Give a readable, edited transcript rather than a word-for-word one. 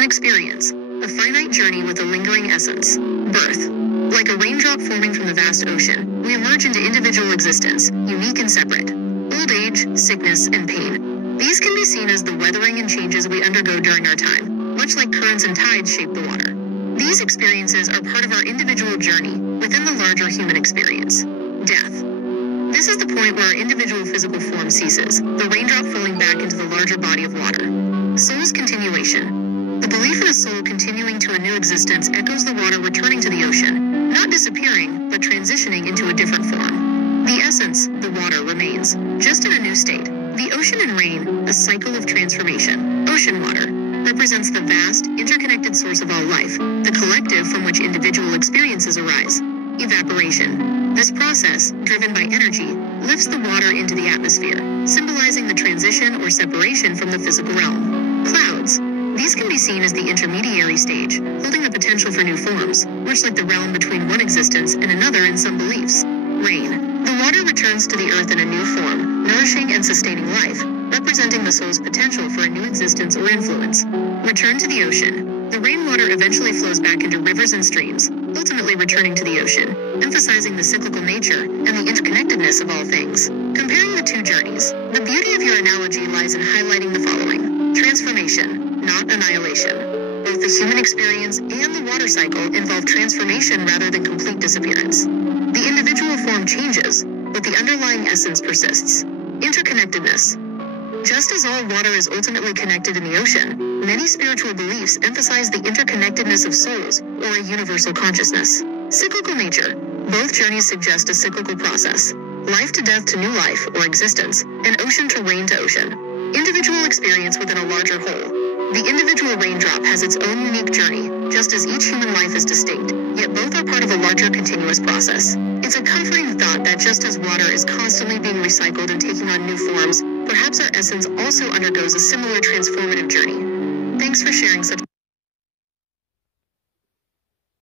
An experience, a finite journey with a lingering essence. Birth. Like a raindrop forming from the vast ocean, we emerge into individual existence, unique and separate. Old age, sickness, and pain. These can be seen as the weathering and changes we undergo during our time, much like currents and tides shape the water. These experiences are part of our individual journey within the larger human experience. Death. This is the point where our individual physical form ceases, the raindrop falling back into the larger body of water. Soul's continuation. The belief in a soul continuing to a new existence echoes the water returning to the ocean, not disappearing, but transitioning into a different form. The essence, the water, remains, just in a new state. The ocean and rain, a cycle of transformation. Ocean water represents the vast, interconnected source of all life, the collective from which individual experiences arise. Evaporation. This process, driven by energy, lifts the water into the atmosphere, symbolizing the transition or separation from the physical realm. Clouds. These can be seen as the intermediary stage, holding the potential for new forms, much like the realm between one existence and another in some beliefs. Rain. The water returns to the earth in a new form, nourishing and sustaining life, representing the soul's potential for a new existence or influence. Return to the ocean. The rainwater eventually flows back into rivers and streams, ultimately returning to the ocean, emphasizing the cyclical nature and the interconnectedness of all things. Comparing the two journeys, the beauty of your analogy lies in highlighting the following. Transformation, not annihilation. Both the human experience and the water cycle involve transformation rather than complete disappearance. The individual form changes, but the underlying essence persists. Interconnectedness. Just as all water is ultimately connected in the ocean, many spiritual beliefs emphasize the interconnectedness of souls, or a universal consciousness. Cyclical nature. Both journeys suggest a cyclical process. Life to death to new life, or existence, and ocean to rain to ocean. Individual experience within a larger whole. The individual raindrop has its own unique journey, just as each human life is distinct, yet both are part of a larger continuous process. It's a comforting thought that just as water is constantly being recycled and taking on new forms, perhaps our essence also undergoes a similar transformative journey. Thanks for sharing such